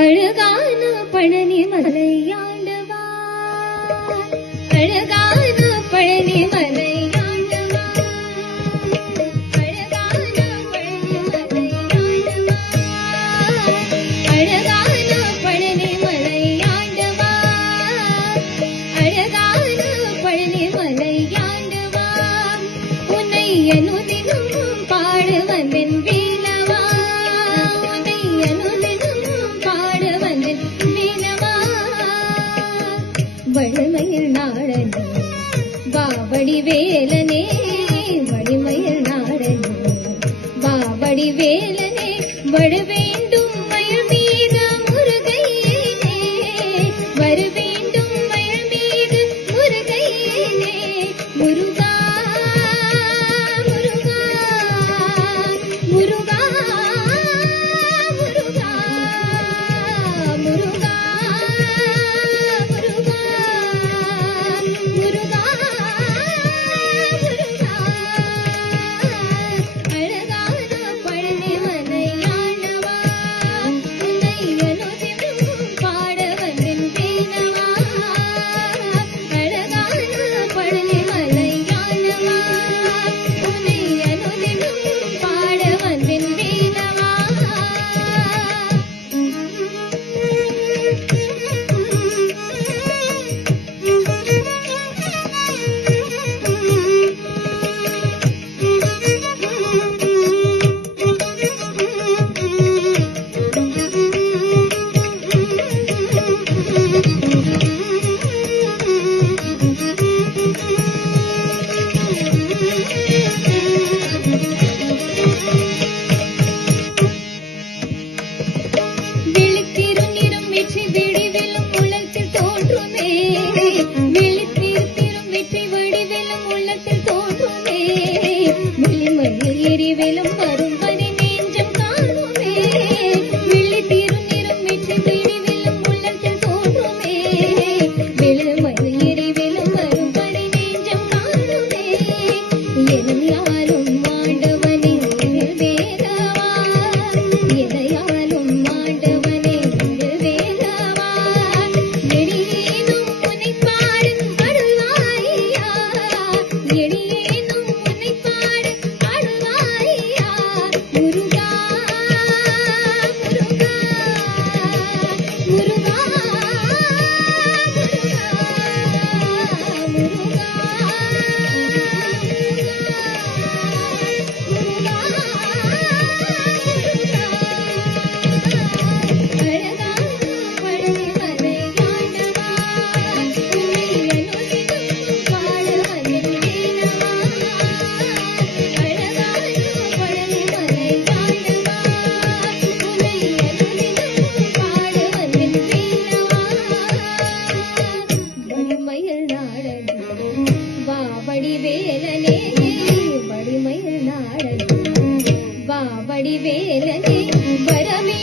அழகான பழனி மலையாண்டவா, அழகான பழனி மலையாண்டவா, அழகான பழனி மலையாண்டவா, அழகான பழனி மலையாண்டவா, அழகான பழனி மலையாண்டவா, உன்னை அனுதினம் பாட வந்தேன் வேலவா, உன்னை அனுதினம் பாட வந்தேன் வேலவா. வடமயில் நாடனே வாவடி வேலனே, வடிமயில் நாடனே வாவடி வேலனே, வட வேண்டும் மயில் மீது முருகையனே, வர வேண்டும் மயில் மீது முருகையனே, முருகா முருகா முருகா முருகா முருகா முருகா முருகா முருகா. அழகான பழனி மலையாண்டவா, உன்னை அனுதினம் பாட வந்தேன் வேலவா, அழகான பழனி மலையாண்டவா, உன்னை அனுதினம் பாட வந்தேன் வேலவா. விழித்திருநிறம் வெற்றி வடிவெல்லும் உள்ளத்தில் தோன்றுமே, விழித்திருத்திரும் வெற்றி வடிவெல்லும் உள்ளத்தில் தோன்றுமே, விழிமயில் எரிவெல்லும் வரும் வரை நெஞ்சம் காணுமே, விழித்திருநிறம் வெற்றி வடிவெல்லும் உள்ளத்தில் தோன்றுமே, விழிமயில் எரிவெல்லும் வரும் வரை நெஞ்சம் காணுமே, எனையாலும் ஆண்டவனே வேலவா, எனையாலும் ஆண்டவனே வேலவா, எடியேனும் உன்னை பாட அருள்வாயா, எடியேனும் உன்னை பாட அருள்வாயா, முருகா முருகா முருகா முருகா வடிவேலனே வடிமயில் நாடனே வாவடி வேலனே வரவே